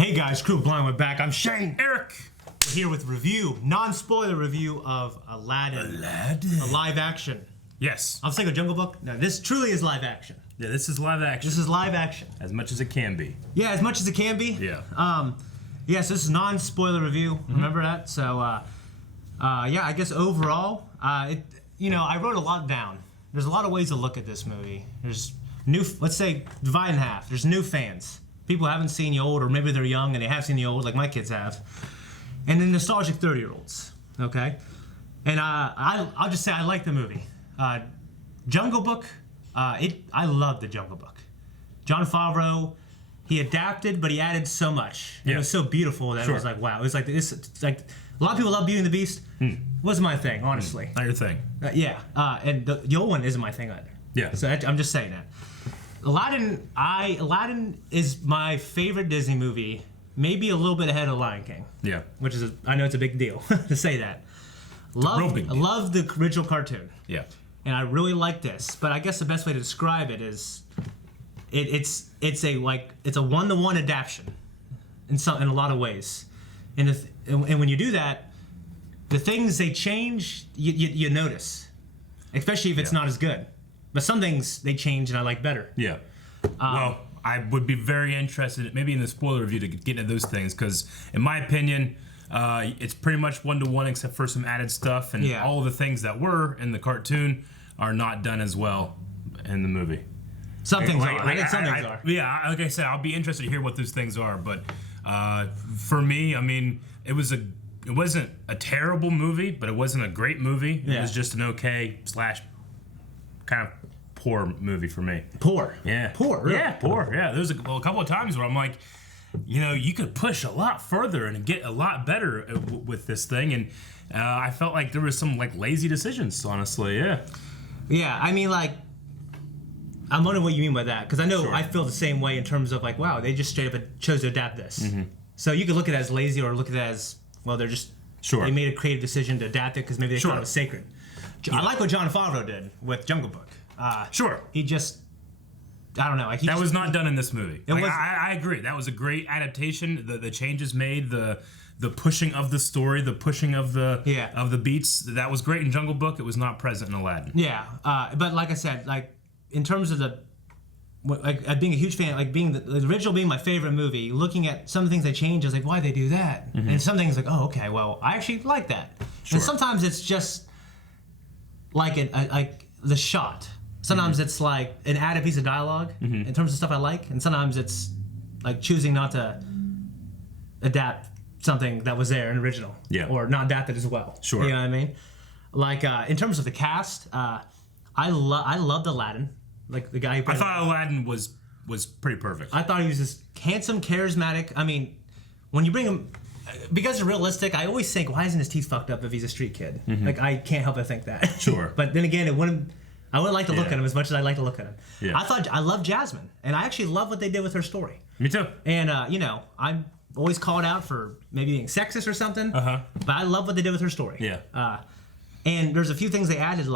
Hey guys, Crew Blind, we're back. I'm Shane. Eric. We're here with non-spoiler review of Aladdin. A live action. Yes. I was thinking Jungle Book. No, this truly is live action. Yeah, this is live action. This is live action. As much as it can be. Yeah, as much as it can be. Yeah. Yes, this is non-spoiler review. Remember that? So, yeah, I guess overall, I wrote a lot down. There's a lot of ways to look at this movie. There's let's say, divide in half. There's new fans. People haven't seen the old, or maybe they're young and they have seen the old, like my kids have. And then nostalgic 30-year-olds, okay? And I'll just say I like the movie. Jungle Book, I love the Jungle Book. Jon Favreau, he adapted, but he added so much. Yeah. It was so beautiful that it was like, wow. It was like this. It's like a lot of people love Beauty and the Beast. Wasn't my thing, honestly. Not your thing. And the old one isn't my thing either. Yeah. So I'm just saying that. Aladdin is my favorite Disney movie, maybe a little bit ahead of Lion King. Yeah. Which is, I know it's a big deal to say that. I love the original cartoon. Yeah. And I really like this, but I guess the best way to describe it is, it's a one-to-one adaptation, in a lot of ways, and when you do that, the things they change you notice, especially if it's not as good. But some things they change and I like better. Yeah. Well, I would be very interested, maybe in the spoiler review, to get into those things, because in my opinion, it's pretty much one-to-one except for some added stuff, and all of the things that were in the cartoon are not done as well in the movie. Some things are. I think some things are. Yeah, like I said, I'll be interested to hear what those things are. But for me, I mean, it wasn't a terrible movie, but it wasn't a great movie. It was just an okay / kind of poor movie for me. Poor? Yeah. Poor, really? Yeah, poor. Yeah, there's a couple of times where I'm like, you could push a lot further and get a lot better with this thing, and I felt like there was some lazy decisions, honestly. Yeah. Yeah, I mean, I'm wondering what you mean by that, because I know I feel the same way in terms of wow, they just straight up chose to adapt this. So you could look at it as lazy, or look at it as, well, they're just they made a creative decision to adapt it because maybe they thought it was sacred. I like what Jon Favreau did with Jungle Book. He just, I don't know. That was not done in this movie. I agree. That was a great adaptation. The changes made, the pushing of the story, the pushing of the beats, that was great in Jungle Book. It was not present in Aladdin. Yeah, but like I said, in terms of being a huge fan, being the original being my favorite movie, looking at some of the things they changed, I was like, why'd they do that? And some things oh, okay, well, I actually like that. And sometimes it's just the shot. Sometimes it's an added piece of dialogue in terms of stuff I like, and sometimes it's choosing not to adapt something that was there in original, or not adapt it as well. You know what I mean? In terms of the cast, I loved Aladdin. The guy who played, I thought Aladdin was pretty perfect. I thought he was just handsome, charismatic. I mean, when you bring him, because it's realistic, I always think, why isn't his teeth fucked up if he's a street kid? I can't help but think that. But then again, I wouldn't like to look at him as much as I like to look at him. I love Jasmine, and I actually love what they did with her story. Me too. And I'm always called out for maybe being sexist or something. But I love what they did with her story. Yeah. And there's a few things they added,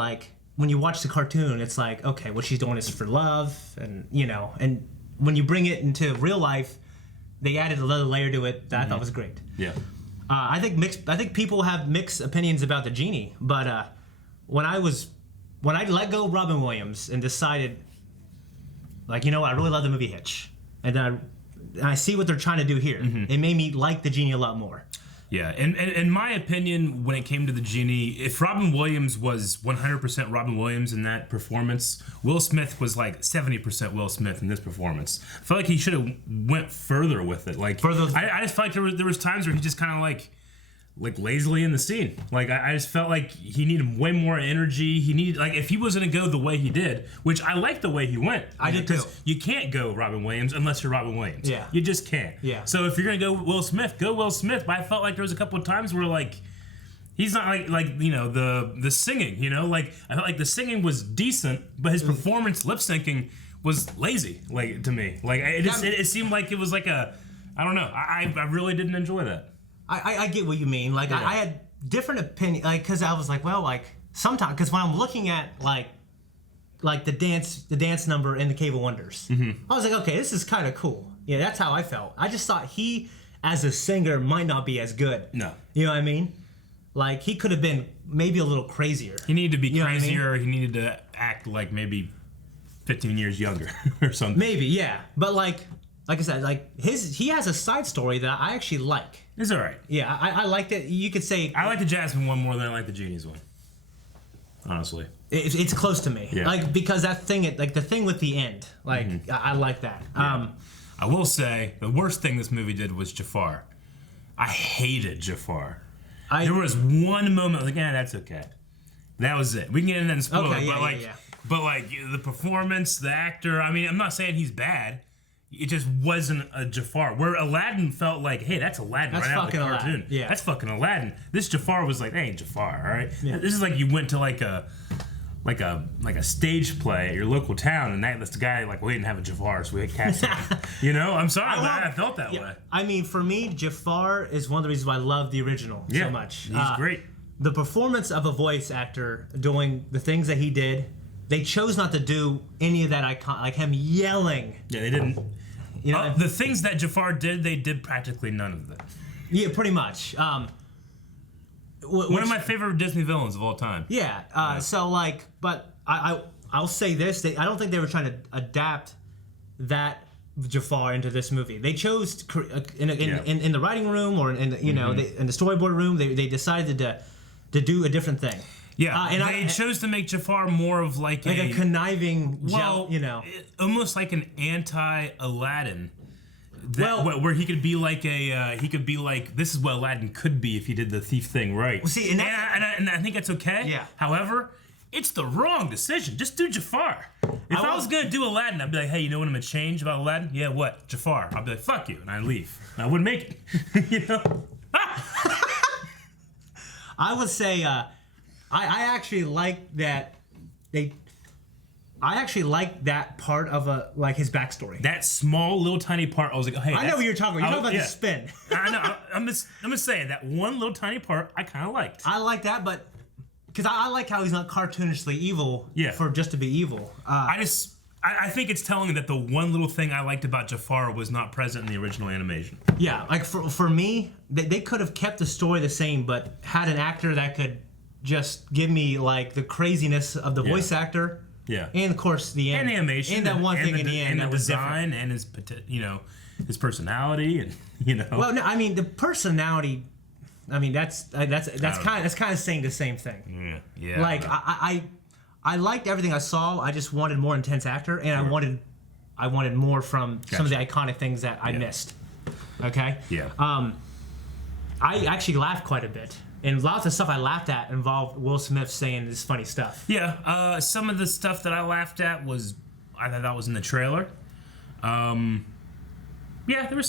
when you watch the cartoon, it's okay, what she's doing is for love, and and when you bring it into real life, they added another layer to it that I thought was great. Yeah. I think people have mixed opinions about the Genie, but when I let go of Robin Williams and decided, I really love the movie Hitch, and I see what they're trying to do here. It made me like the Genie a lot more. Yeah, and in my opinion, when it came to the Genie, if Robin Williams was 100% Robin Williams in that performance, Will Smith was 70% Will Smith in this performance. I felt like he should have went further with it. I just felt like there was times where he just kind of lazily in the scene. I just felt like he needed way more energy. He needed, if he was going to go the way he did, which I like the way he went. I did too. Because you can't go Robin Williams unless you're Robin Williams. Yeah. You just can't. Yeah. So if you're going to go Will Smith, go Will Smith. But I felt like there was a couple of times where he's not the singing, I felt like the singing was decent, but his performance lip syncing was lazy, to me. It seemed like it was I don't know. I really didn't enjoy that. I get what you mean. I had different opinions, because I was sometimes, because when I'm looking at the dance number in the Cave of Wonders, I was okay, this is kind of cool. Yeah, that's how I felt. I just thought he, as a singer, might not be as good. No. You know what I mean? Like, he could have been maybe a little crazier. He needed to be You know what I mean? crazier. He needed to act like maybe 15 years younger or something. Maybe, yeah. But like I said, like he has a side story that I actually like. It's all right. Yeah, I liked it. You could say I like the Jasmine one more than I like the Genie's one. Honestly. it's close to me. Yeah. Like, because that thing, like the thing with the end, like I like that. Yeah. I will say the worst thing this movie did was Jafar. I hated Jafar. There was one moment I was like, that's okay. That was it. We can get into that and spoil it, but like the performance, the actor. I mean, I'm not saying he's bad. It just wasn't a Jafar. Where Aladdin felt like, hey, that's Aladdin right out of the cartoon. Aladdin. Yeah. That's fucking Aladdin. This Jafar was like, that ain't Jafar, all right? Yeah. This is like you went to like a stage play at your local town, and that's the guy like, we didn't have a Jafar, so we had cast him. You know, I'm sorry, but I felt that way. I mean, for me, Jafar is one of the reasons why I love the original so much. He's great. The performance of a voice actor doing the things that he did, they chose not to do any of that icon, like him yelling. Yeah, they didn't. You know, the things that Jafar did, they did practically none of them. Yeah, pretty much. One of my favorite Disney villains of all time. Yeah. So like, but I'll say this: I don't think they were trying to adapt that Jafar into this movie. They chose in the writing room or in the, in the storyboard room. They decided to do a different thing. Yeah, and they chose to make Jafar more of like a conniving, almost like an anti-Aladdin. Where he could be like this is what Aladdin could be if he did the thief thing right. Well, see, and I think that's okay. Yeah. However, it's the wrong decision. Just do Jafar. If I was gonna do Aladdin, I'd be like, hey, you know what I'm gonna change about Aladdin? Yeah, what? Jafar. I'd be like, fuck you, and I'd leave. I wouldn't make it. You know. I would say. I actually like that I actually like that part of his backstory. That small little tiny part, I was like, hey. I know what you're talking about. You're talking about the spin. I know. I'm just saying that one little tiny part I kind of liked. I like that, but because I like how he's not cartoonishly evil for just to be evil. I think it's telling that the one little thing I liked about Jafar was not present in the original animation. Yeah, like for me, they could have kept the story the same, but had an actor that could just give me like the craziness of the voice actor. Yeah. And of course the and animation and that one thing in the end, and the design and his personality and Well, no, I mean the personality. I mean that's kind of saying the same thing. Yeah. Like I liked everything I saw. I just wanted more intense actor, and I wanted more from some of the iconic things that I missed. Okay. Yeah. I actually laughed quite a bit. And lots of stuff I laughed at involved Will Smith saying this funny stuff. Yeah, some of the stuff that I laughed at I thought that was in the trailer. Yeah, there were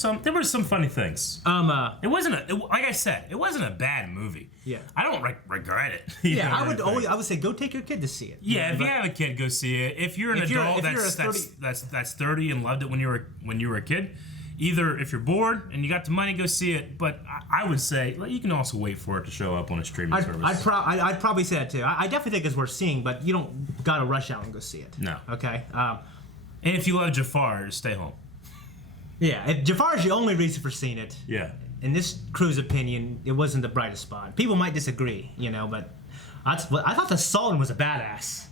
some funny things. It wasn't like I said, it wasn't a bad movie. Yeah, I don't regret it. Yeah, I would say go take your kid to see it. Yeah, if you have a kid, go see it. If you're an adult that's 30 and loved it when you were a kid. Either if you're bored and you got the money, go see it. But I would say you can also wait for it to show up on a streaming service. I'd probably say that too. I definitely think it's worth seeing, but you don't gotta rush out and go see it. No. Okay. And if you love Jafar, just stay home. Yeah, if Jafar is the only reason for seeing it. Yeah. In this crew's opinion, it wasn't the brightest spot. People might disagree, but I thought the Sultan was a badass.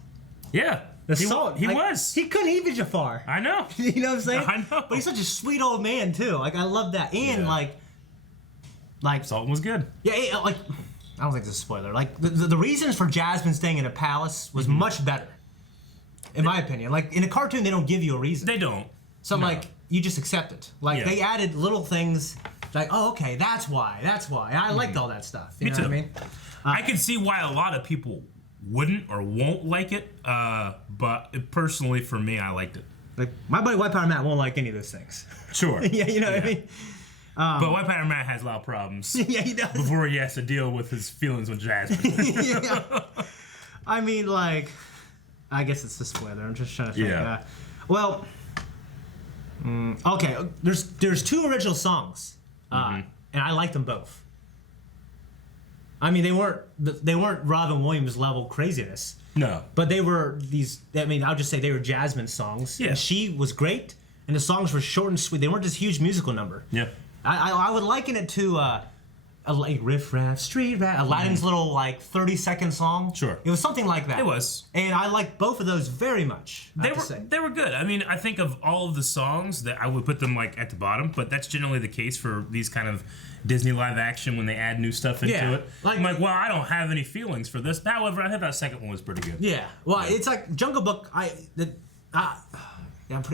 Yeah. He was. He couldn't even Jafar. I know. You know what I'm saying? I know. But he's such a sweet old man too. Like I love that. And like Sultan was good. Yeah, like I don't think this is a spoiler. Like the reasons for Jasmine staying in a palace was much better, in my opinion. Like in a cartoon, they don't give you a reason. They don't. So like you just accept it. Like they added little things. Like okay, that's why. And I liked all that stuff. You know what I mean? I can see why a lot of people wouldn't or won't like it, but personally for me, I liked it. Like my buddy White Powder Matt won't like any of those things. Sure. Yeah, you know what I mean. But White Powder Matt has a lot of problems. Yeah, he does. Before he has to deal with his feelings with Jasmine. Yeah. I mean, like, I guess it's a spoiler. I'm just trying to think. Yeah. Okay. There's two original songs, and I like them both. I mean, they weren't Robin Williams level craziness. No. But they were these. I mean, I'll just say they were Jasmine songs. Yeah. And she was great. and the songs were short and sweet. They weren't this huge musical number. Yeah. I would liken it to like Riff Raff, Street Rat, Aladdin's little like 30-second song. Sure. It was something like that. It was. And I liked both of those very much. They were good. I mean, I think of all of the songs that I would put them like at the bottom, but that's generally the case for these kind of Disney live action when they add new stuff into it. Like, I'm like, well, I don't have any feelings for this. However, I thought that second one was pretty good. Yeah. Well, it's like Jungle Book. Beauty and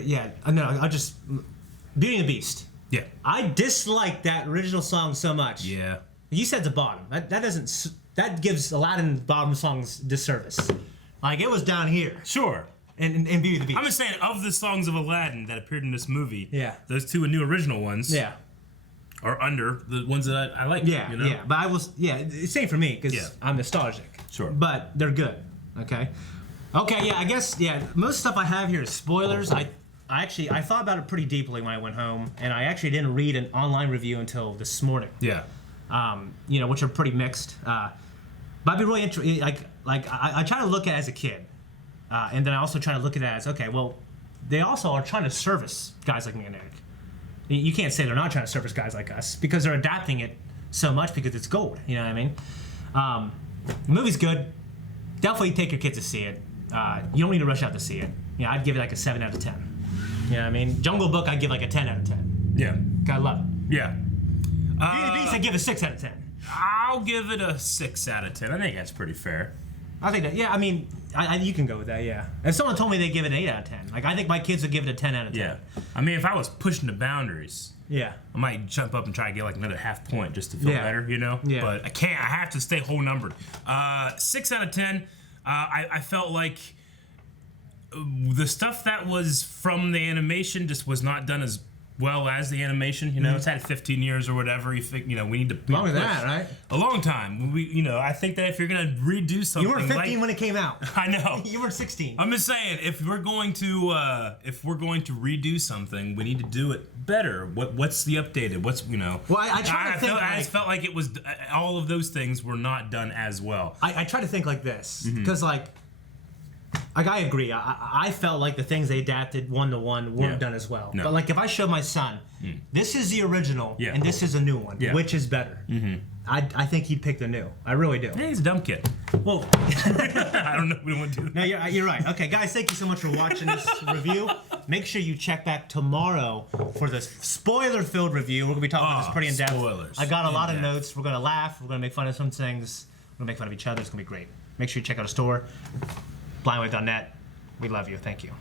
the Beast. Yeah. I dislike that original song so much. Yeah. You said the bottom. That gives Aladdin bottom songs disservice. Like it was down here. Sure. In Beauty and the Beast. I'm just saying, of the songs of Aladdin that appeared in this movie, those two new original ones are under the ones that I like. Yeah, you know? yeah. But same for me because I'm nostalgic. Sure. But they're good. Okay. Okay. Yeah. I guess. Yeah. Most stuff I have here is spoilers. I thought about it pretty deeply when I went home, and I actually didn't read an online review until this morning. Yeah. Which are pretty mixed. But I'd be really interested. I try to look at it as a kid, and then I also try to look at it as they also are trying to service guys like me and Eric. You can't say they're not trying to service guys like us because they're adapting it so much because it's gold. You know what I mean? The movie's good. Definitely take your kids to see it. You don't need to rush out to see it. I'd give it like a 7 out of 10. You know what I mean? Jungle Book, I'd give like a 10 out of 10. Yeah. I love it. Yeah. Beauty and the Beast, I'd give a 6 out of 10. I'll give it a 6 out of 10. I think that's pretty fair. I think that, yeah, I mean, you can go with that, yeah. If someone told me they'd give it an 8 out of 10, like, I think my kids would give it a 10 out of 10. Yeah. I mean, if I was pushing the boundaries, I might jump up and try to get like another half point just to feel better, you know? Yeah. But I can't. I have to stay whole numbered. 6 out of 10. I felt like the stuff that was from the animation just was not done as well as the animation. You know, it's had 15 years or whatever. You think, we need to longer than that, right? A long time. I think that if you're gonna redo something, you were 15 when it came out. I know. You were 16. I'm just saying, if we're going to redo something, we need to do it better. What's the updated? Well, I try to think. I just felt like it was all of those things were not done as well. I try to think like this because I agree. I felt like the things they adapted 1-to-1 weren't done as well. No. But like if I showed my son, this is the original and this is a new one, which is better? I think he'd pick the new. I really do. Yeah, he's a dumb kid. Well, I don't know if we want to do that. No, you're right. Okay, guys, thank you so much for watching this review. Make sure you check back tomorrow for the spoiler-filled review. We're gonna be talking about this pretty in depth. Spoilers. I got a lot of notes. We're gonna laugh. We're gonna make fun of some things. We're gonna make fun of each other. It's gonna be great. Make sure you check out our store. blindwave.net. We love you. Thank you.